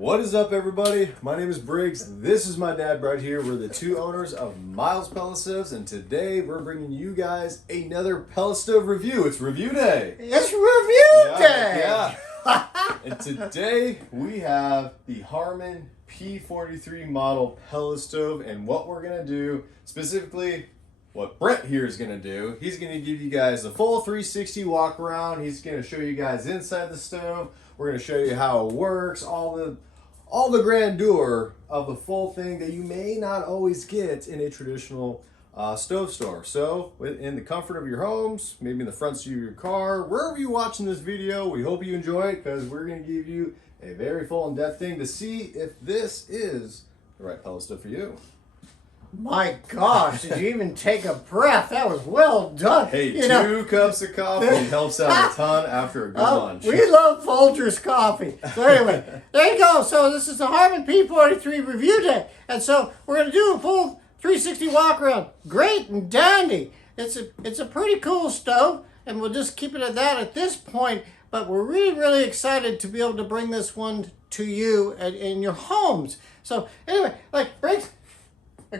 What is up, everybody? My name is Briggs. This is my dad right here. We're the two owners of Miles Pellet Stoves, and today we're bringing you guys another pellet stove review. It's review day. It's review day. Yeah. And today we have the Harman P43 model pellet stove, and what we're gonna do, specifically what Brett here is gonna do, he's gonna give you guys the full 360 walk around. He's gonna show you guys inside the stove. We're gonna show you how it works, all the grandeur of the full thing that you may not always get in a traditional stove store. So in the comfort of your homes, maybe in the front seat of your car, wherever you're watching this video, we hope you enjoy it because we're going to give you a very full in-depth thing to see if this is the right pellet stove for you. My gosh, did you even take a breath? That was well done. Hey, two cups of coffee helps out a ton after a good lunch. We love Folgers coffee. So anyway, there you go. So this is the Harman P43 review day. And so we're going to do a full 360 walk around. Great and dandy. It's a pretty cool stove, and we'll just keep it at that at this point. But we're really, really excited to be able to bring this one to you in your homes. So anyway, like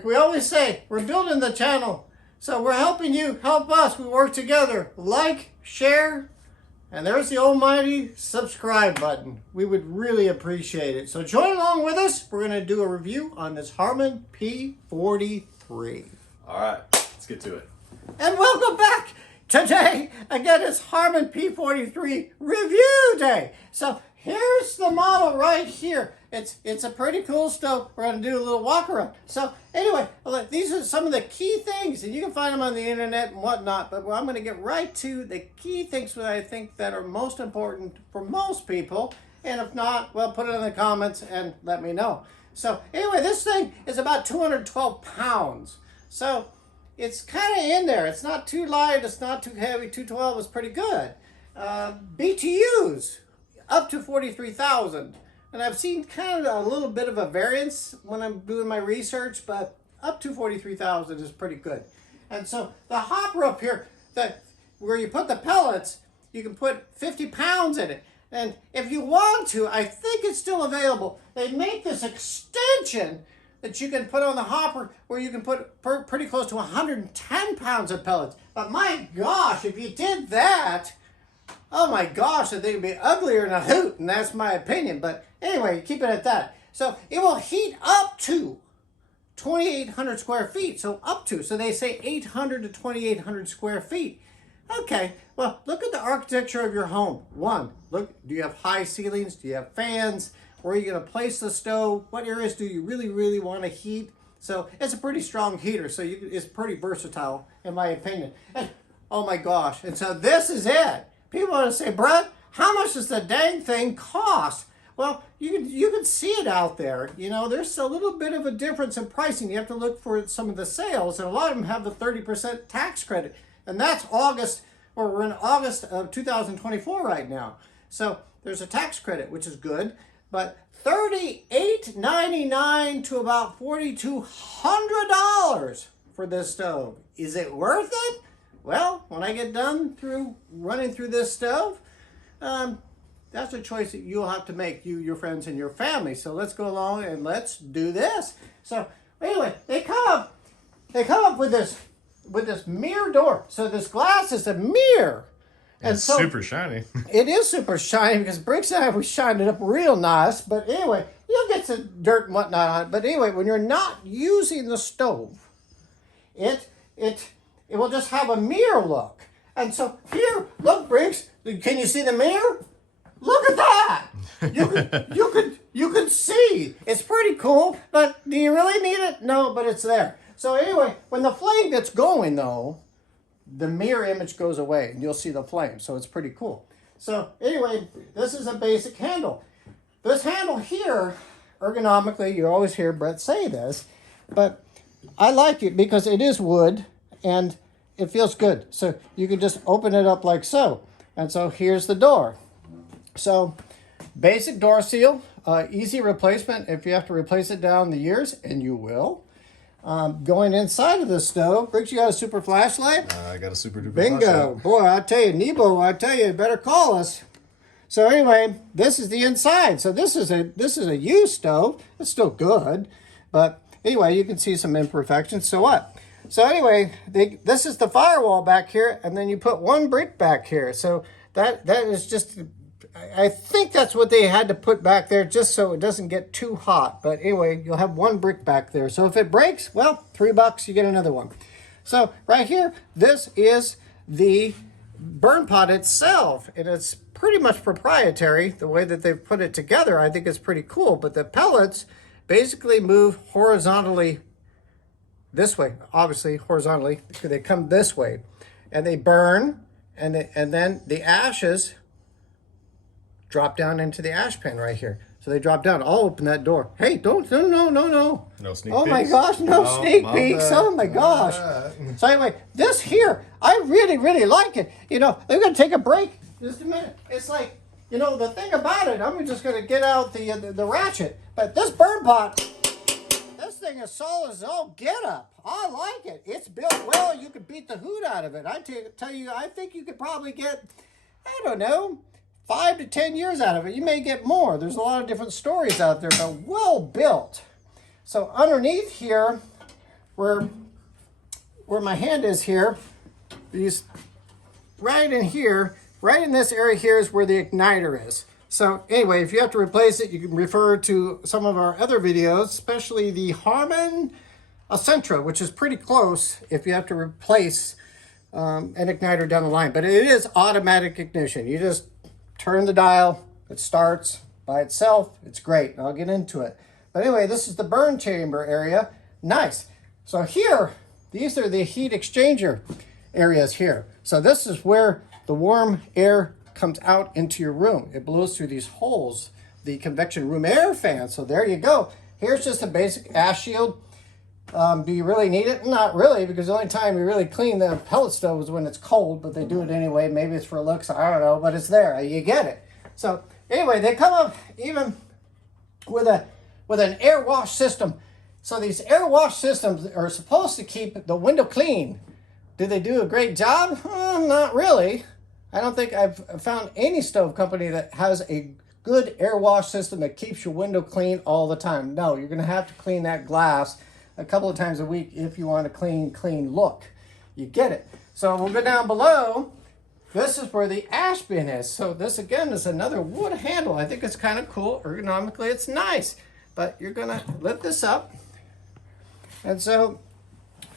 we always say, we're building the channel. So we're helping you help us. We work together. Like, share, and there's the almighty subscribe button. We would really appreciate it. So join along with us. We're going to do a review on this Harman P43. All right, let's get to it. And welcome back. Today, again, it's Harman P43 review day. So here's the model right here. It's a pretty cool stove. We're going to do a little walk around. So anyway, these are some of the key things, and you can find them on the internet and whatnot, but I'm going to get right to the key things that I think that are most important for most people. And if not, well, put it in the comments and let me know. So anyway, this thing is about 212 pounds. So it's kind of in there. It's not too light. It's not too heavy. 212 is pretty good. BTUs up to 43,000. And I've seen kind of a little bit of a variance when I'm doing my research, but up to 43,000 is pretty good. And so the hopper up here, where you put the pellets, you can put 50 pounds in it. And if you want to, I think it's still available. They make this extension that you can put on the hopper where you can put pretty close to 110 pounds of pellets. But my gosh, if you did that, oh my gosh, I think it'd be uglier than a hoot, and that's my opinion. But anyway, keep it at that. So it will heat up to 2,800 square feet. So up to, so they say 800 to 2,800 square feet. Okay, well, look at the architecture of your home. One, look, do you have high ceilings? Do you have fans? Where are you going to place the stove? What areas do you really, really want to heat? So it's a pretty strong heater, so it's pretty versatile, in my opinion. And, oh my gosh, and so this is it. People want to say, Brett, how much does the dang thing cost? Well, you can see it out there. You know, there's a little bit of a difference in pricing. You have to look for some of the sales, and a lot of them have the 30% tax credit. And that's August, or we're in August of 2024 right now. So there's a tax credit, which is good. But $38.99 to about $4,200 for this stove. Is it worth it? Well, when I get done running through this stove, that's a choice that you'll have to make, you, your friends, and your family. So let's go along and let's do this. So anyway, they come up with this mirror door. So this glass is a mirror. And it's super shiny. It is super shiny because Briggs and I, we shined it up real nice. But anyway, you'll get some dirt and whatnot on it. But anyway, when you're not using the stove, it will just have a mirror look. And so here, look, Briggs, can you see the mirror? Look at that. You can see. It's pretty cool, but do you really need it? No, but it's there. So anyway, when the flame gets going though, the mirror image goes away and you'll see the flame. So it's pretty cool. So anyway, this is a basic handle. This handle here, ergonomically, you always hear Brett say this, but I like it because it is wood and it feels good. So you can just open it up like so. And so here's the door. So basic door seal, easy replacement if you have to replace it down the years, and you will. Going inside of the stove, Briggs, you got a super flashlight? I got a super duper Bingo. flashlight. Boy, I tell you, Nebo, I tell you, better call us. So anyway, this is the inside. So this is a used stove. It's still good, but anyway, you can see some imperfections. So what? So anyway, this is the firewall back here, and then you put one brick back here. So that is just, I think that's what they had to put back there just so it doesn't get too hot. But anyway, you'll have one brick back there. So if it breaks, well, $3, you get another one. So right here, this is the burn pot itself. And it's pretty much proprietary. The way that they've put it together, I think is pretty cool. But the pellets basically move horizontally this way, obviously horizontally. They come this way, and they burn, and then the ashes drop down into the ash pan right here. So they drop down. I'll open that door. Hey, don't, no. No sneak peeks. Oh my gosh, no sneak peeks. bad. Oh my gosh. So anyway, this here, I really like it. You know, they're going to take a break just a minute. It's like, you know, the thing about it, I'm just going to get out the ratchet. But this burn pot, this thing is solid as all get up. I like it. It's built well. You could beat the hoot out of it. I tell you, I think you could probably get, I don't know, 5 to 10 years out of it. You may get more. There's a lot of different stories out there, but well built. So underneath here, where my hand is here, these right in here, right in this area here is where the igniter is. So anyway, if you have to replace it, you can refer to some of our other videos, especially the Harman P43, which is pretty close if you have to replace an igniter down the line. But it is automatic ignition. You just turn the dial, it starts by itself. It's great. I'll get into it. But anyway, this is the burn chamber area. Nice. So here, these are the heat exchanger areas here. So this is where the warm air comes out into your room. It blows through these holes, the convection room air fan. So there you go. Here's just a basic ash shield. Do you really need it? Not really, because the only time you really clean the pellet stove is when it's cold, but they do it anyway. Maybe it's for looks, I don't know, but it's there. You get it. So anyway, they come up even with an air wash system. So these air wash systems are supposed to keep the window clean. Do they do a great job? Not really. I don't think I've found any stove company that has a good air wash system that keeps your window clean all the time. No, you're going to have to clean that glass a couple of times a week if you want a clean look. You get it. So we'll go down below. This is where the ash bin is. So this again is another wood handle. I think it's kind of cool. Ergonomically, it's nice. But you're going to lift this up. And so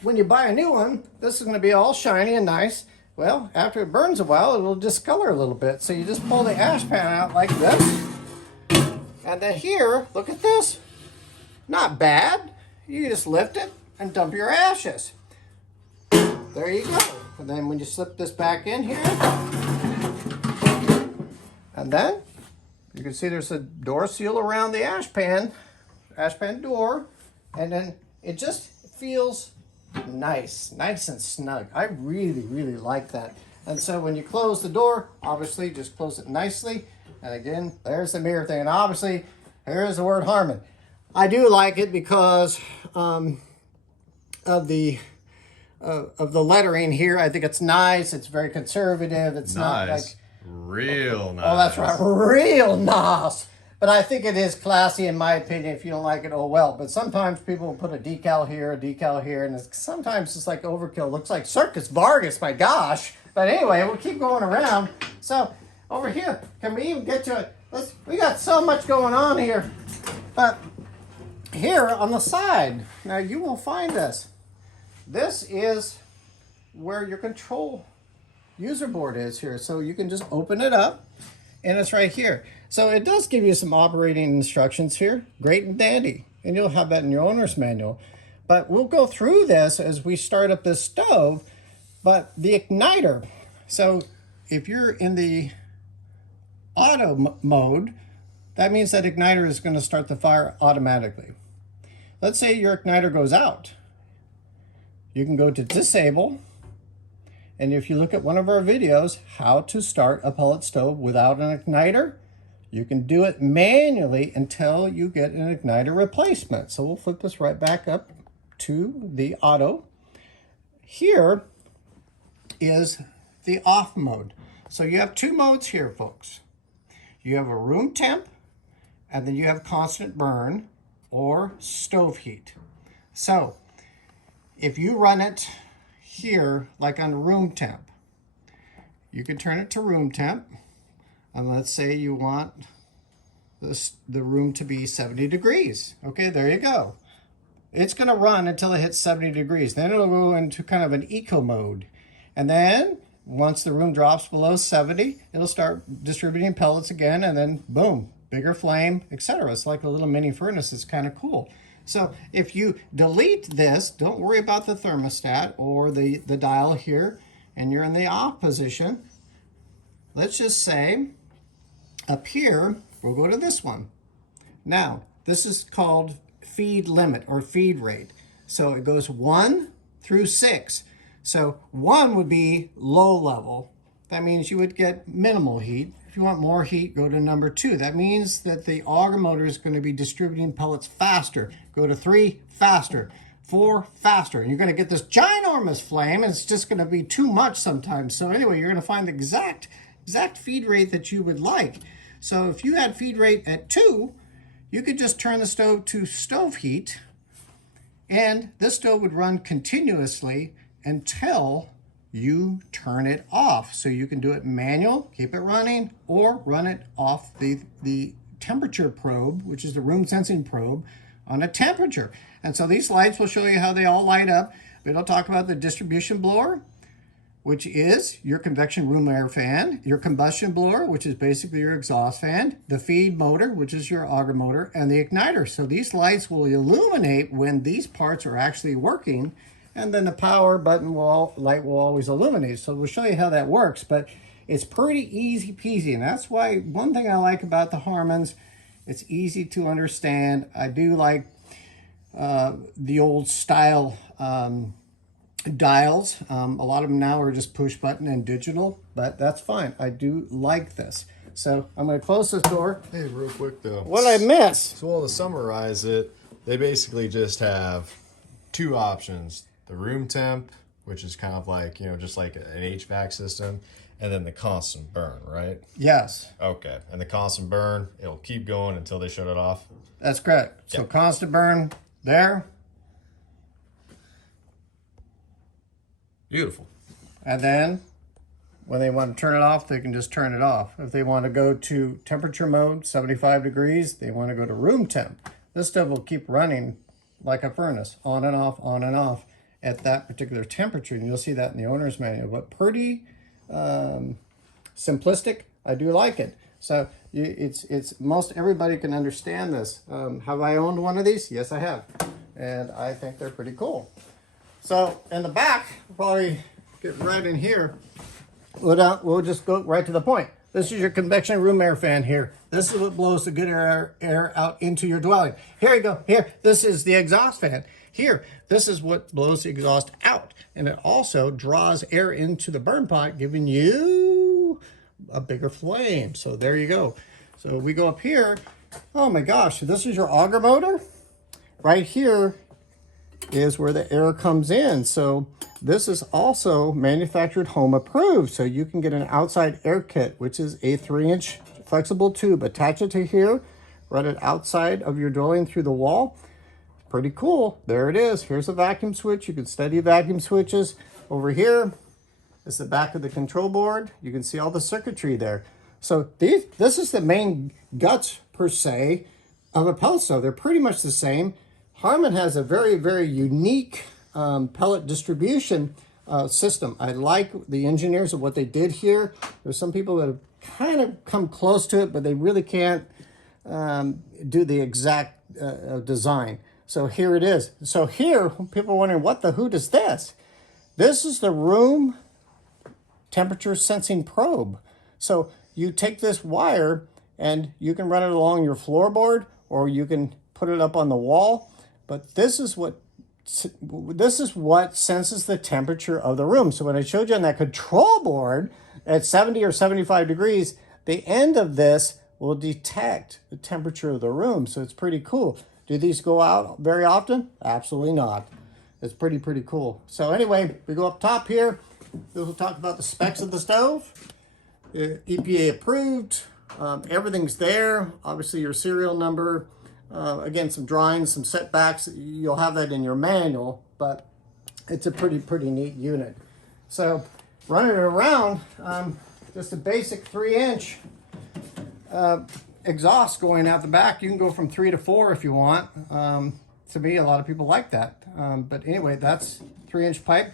when you buy a new one, this is going to be all shiny and nice. Well, after it burns a while, it'll discolor a little bit. So you just pull the ash pan out like this. And then here, look at this. Not bad. You just lift it and dump your ashes. There you go. And then when you slip this back in here, and then you can see there's a door seal around the ash pan door, and then it just feels nice and snug. I really like that. And so when you close the door, obviously just close it nicely. And again, there's the mirror thing. And obviously, here's the word Harman. I do like it because of the lettering here. I think it's nice. It's very conservative. It's not like real nice. Oh, that's right, real nice. But I think it is classy in my opinion. If you don't like it, oh well. But sometimes people will put a decal here, and sometimes it's like overkill. Looks like Circus Vargas, my gosh. But anyway, we'll keep going around. So over here, can we even get to it? We got so much going on here. But here on the side, now you will find this. This is where your control user board is here. So you can just open it up, and it's right here. So it does give you some operating instructions here. Great and dandy. And you'll have that in your owner's manual. But we'll go through this as we start up this stove. But the igniter. So if you're in the auto mode, that means that igniter is going to start the fire automatically. Let's say your igniter goes out. You can go to disable. And if you look at one of our videos, how to start a pellet stove without an igniter, you can do it manually until you get an igniter replacement. So we'll flip this right back up to the auto. Here is the off mode. So you have two modes here, folks. You have a room temp, and then you have constant burn or stove heat. So if you run it here, like on room temp, you can turn it to room temp, and let's say you want the room to be 70 degrees. Okay, there you go. It's going to run until it hits 70 degrees. Then it'll go into kind of an eco mode. And then once the room drops below 70, it'll start distributing pellets again, and then boom, bigger flame, etc. It's like a little mini furnace. It's kind of cool. So if you delete this, don't worry about the thermostat or the dial here, and you're in the off position. Let's just say up here, we'll go to this one. Now, this is called feed limit or feed rate. So it goes 1 through 6. So 1 would be low level. That means you would get minimal heat. If you want more heat, go to number 2. That means that the auger motor is going to be distributing pellets faster. Go to 3, faster. 4, faster. And you're going to get this ginormous flame, and it's just going to be too much sometimes. So anyway, you're going to find the exact feed rate that you would like. So if you had feed rate at 2, you could just turn the stove to stove heat, and this stove would run continuously until you turn it off. So you can do it manual, keep it running, or run it off the temperature probe, which is the room sensing probe, on a temperature. And so these lights will show you how they all light up. But it'll talk about the distribution blower, which is your convection room air fan, your combustion blower, which is basically your exhaust fan, the feed motor, which is your auger motor, and the igniter. So these lights will illuminate when these parts are actually working, and then the power button light will always illuminate. So we'll show you how that works, but it's pretty easy peasy, and that's why one thing I like about the Harmans, it's easy to understand. I do like the old style dials. A lot of them now are just push button and digital, but that's fine. I do like this. So I'm going to close this door. Hey, real quick though. What did I miss? So well, to summarize it, they basically just have 2 options. The room temp, which is kind of like, just like an HVAC system, and then the constant burn, right? Yes. Okay. And the constant burn, it'll keep going until they shut it off. That's correct. So Yep. constant burn there. Beautiful. And then when they want to turn it off, they can just turn it off. If they want to go to temperature mode, 75 degrees, they want to go to room temp. This stuff will keep running like a furnace, on and off at that particular temperature. And you'll see that in the owner's manual, but pretty simplistic. I do like it. So it's most everybody can understand this. Have I owned one of these? Yes, I have. And I think they're pretty cool. So in the back, we'll probably get right in here. We'll just go right to the point. This is your convection room air fan here. This is what blows the good air out into your dwelling. Here you go. Here, this is the exhaust fan. Here, this is what blows the exhaust out. And it also draws air into the burn pot, giving you a bigger flame. So there you go. So we go up here. Oh my gosh, this is your auger motor. Right here is where the air comes in. So this is also manufactured home approved. So you can get an outside air kit, which is a 3-inch flexible tube. Attach it to here, run it outside of your dwelling through the wall. Pretty cool. There it is. Here's a vacuum switch. You can study vacuum switches. Over here is the back of the control board. You can see all the circuitry there. So this is the main guts, per se, of a pellet stove. They're pretty much the same. Harman has a very, very unique pellet distribution system. I like the engineers of what they did here. There's some people that have kind of come close to it, but they really can't do the exact design. So here it is. So here, people are wondering, what the hoot is this? This is the room temperature sensing probe. So you take this wire and you can run it along your floorboard, or you can put it up on the wall. But this is what senses the temperature of the room. So when I showed you on that control board at 70 or 75 degrees, the end of this will detect the temperature of the room. So it's pretty cool. Do these go out very often? Absolutely not. It's pretty cool. So anyway, we go up top here. We'll talk about the specs of the stove. EPA approved, Everything's there. Obviously your serial number. Again, some drawings, some setbacks. You'll have that in your manual, but it's a pretty neat unit. So running it around, just a basic 3-inch exhaust going out the back. You can go from 3 to 4 if you want. To me, a lot of people like that. But anyway, that's 3-inch pipe.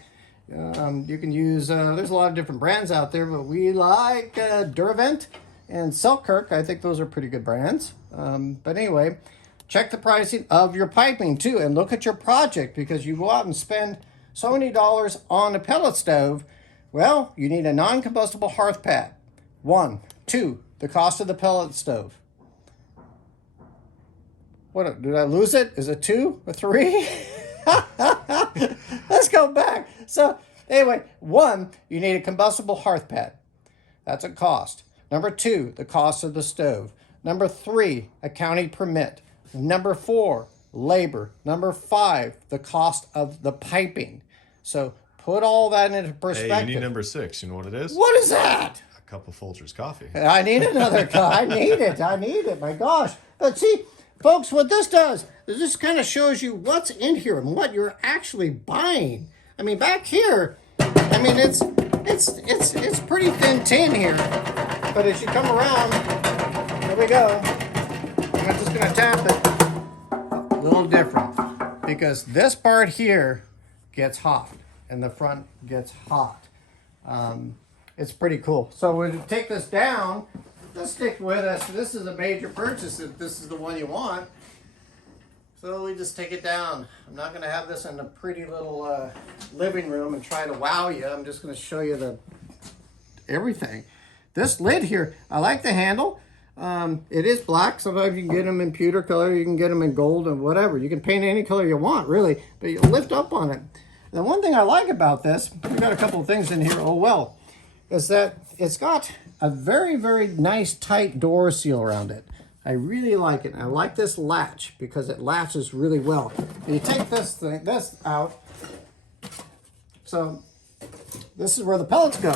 You can use, there's a lot of different brands out there, but we like Duravent and Selkirk. I think those are pretty good brands. But anyway, check the pricing of your piping too, and look at your project, because you go out and spend so many dollars on a pellet stove. Well, you need a non-combustible hearth pad. 1, 2, the cost of the pellet stove. What, did I lose it? Is it 2 or 3? Let's go back. So anyway, 1, you need a combustible hearth pad. That's a cost. Number 2, the cost of the stove. Number 3, a county permit. Number 4, labor. Number 5, the cost of the piping. So put all that into perspective. Hey, you need number 6. You know what it is? What is that? A cup of Folgers coffee. I need another cup. I need it. My gosh. But see, folks, what this does is this kind of shows you what's in here and what you're actually buying. I mean, back here, I mean, it's pretty thin tin here. But as you come around, there we go. I'm just going to tap it. A little different, because this part here gets hot and the front gets hot. It's pretty cool. So when you take this down, just stick with us. This is a major purchase if this is the one you want. So we just take it down. I'm not going to have this in a pretty little living room and try to wow you. I'm just going to show you everything. This lid here, I like the handle. It is black. Sometimes you can get them in pewter color. You can get them in gold and whatever. You can paint any color you want, really, but you lift up on it. The one thing I like about this, we got a couple of things in here, oh well, is that it's got a very nice tight door seal around it. I really like it. I like this latch because it latches really well. And you take this out. So this is where the pellets go.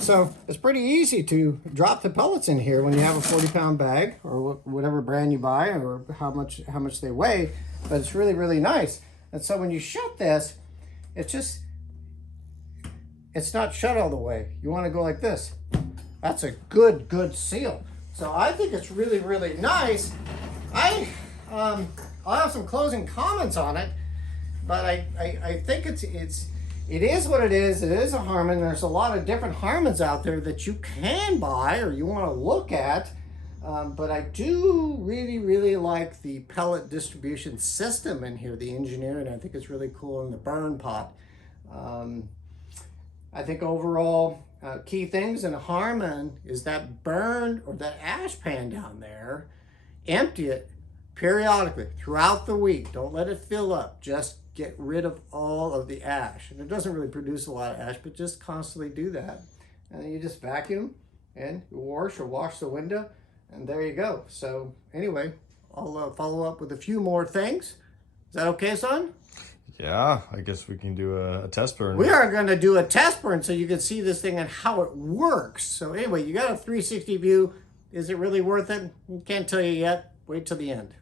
So it's pretty easy to drop the pellets in here when you have a 40-pound bag, or whatever brand you buy, or how much they weigh. But it's really nice. And so when you shut this, it's not shut all the way. You want to go like this. That's a good seal. So I think it's really nice. I'll have some closing comments on it, but I think it is what it is. It is a Harman. There's a lot of different Harmans out there that you can buy or you want to look at. But I do really like the pellet distribution system in here, the engineering. I think it's really cool in the burn pot. I think overall, key things in a Harman is that burn or that ash pan down there, empty it periodically throughout the week. Don't let it fill up. Just get rid of all of the ash. And it doesn't really produce a lot of ash, but just constantly do that. And then you just vacuum and wash the window, and there you go. So anyway, I'll follow up with a few more things. Is that okay, son? Yeah, I guess we can do a test burn. We are going to do a test burn so you can see this thing and how it works. So anyway, you got a 360 view. Is it really worth it? Can't tell you yet. Wait till the end.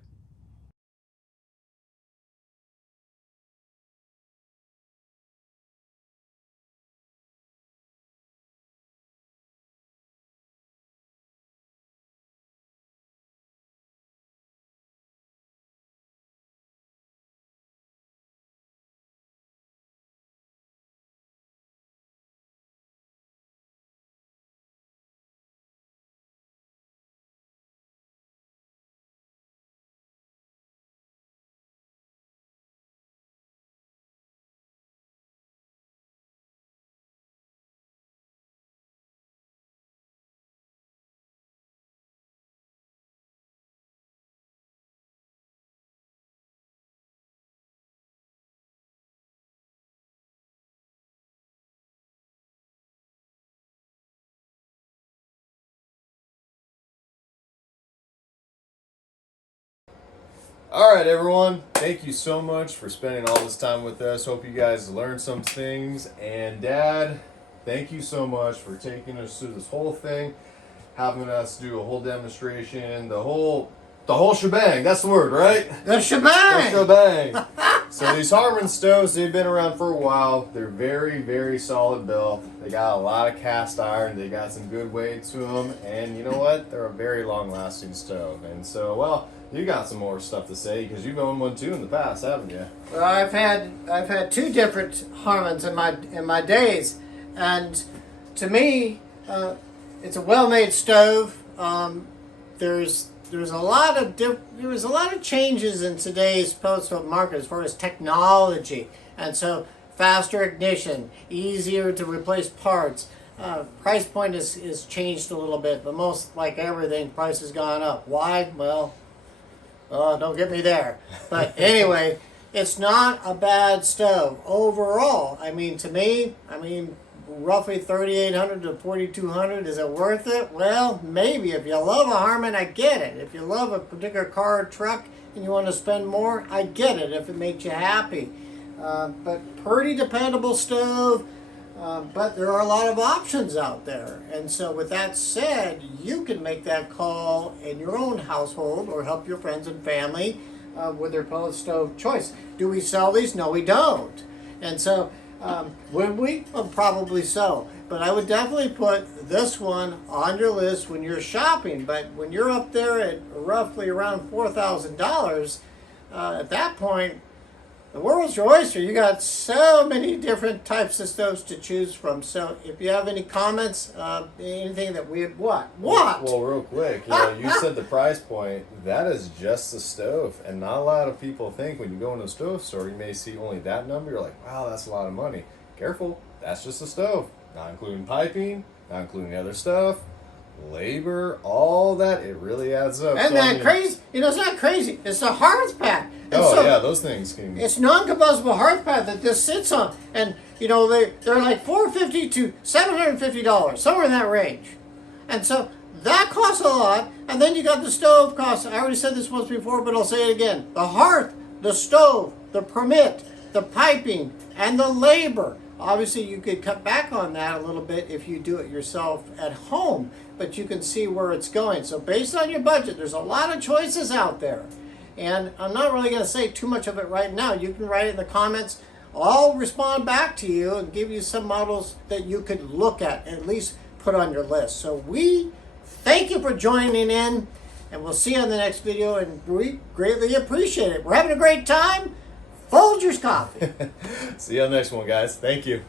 All right, everyone. Thank you so much for spending all this time with us. Hope you guys learned some things. And Dad, thank you so much for taking us through this whole thing. having us do a whole demonstration, the whole shebang. That's the word, right? The shebang! The shebang. So these Harman stoves, they've been around for a while. They're very, very solid built. They got a lot of cast iron. They got some good weight to them. And you know what? They're a very long-lasting stove. And so, well, you got some more stuff to say because you've owned one too in the past, haven't you? Well, I've had two different Harmans in my days, and to me, it's a well-made stove. There's a lot of changes in today's post-stove market as far as technology, and so faster ignition, easier to replace parts. Price point is changed a little bit, but most like everything, price has gone up. Why? Well, don't get me there. But anyway, it's not a bad stove overall. I mean, to me, roughly $3,800 to $4,200. Is it worth it? Well, maybe. If you love a Harman, I get it. If you love a particular car or truck and you want to spend more, I get it if it makes you happy. But pretty dependable stove. But there are a lot of options out there. And so with that said, you can make that call in your own household or help your friends and family with their pellet stove choice. Do we sell these? No, we don't. And so would we? Well, probably so. But I would definitely put this one on your list when you're shopping. But when you're up there at roughly around $4,000, at that point, the world's your oyster. You got so many different types of stoves to choose from. So if you have any comments, anything that we what? Well, real quick, you said the price point. That is just the stove, and not a lot of people think when you go into a stove store, you may see only that number. You're like, wow, that's a lot of money. Careful, that's just a stove, not including piping, not including the other stuff. Labor, all that, it really adds up. Isn't that crazy? It's not crazy. It's a hearth pad. And yeah, those things can... It's non-combustible hearth pad that this sits on. And, they're like $450 to $750, somewhere in that range. And so that costs a lot. And then you got the stove costs. I already said this once before, but I'll say it again. The hearth, the stove, the permit, the piping, and the labor. Obviously, you could cut back on that a little bit if you do it yourself at home, but you can see where it's going. So based on your budget, there's a lot of choices out there. And I'm not really going to say too much of it right now. You can write it in the comments. I'll respond back to you and give you some models that you could look at least put on your list. So we thank you for joining in, and we'll see you on the next video, and we greatly appreciate it. We're having a great time. Folgers Coffee. See you on the next one, guys. Thank you.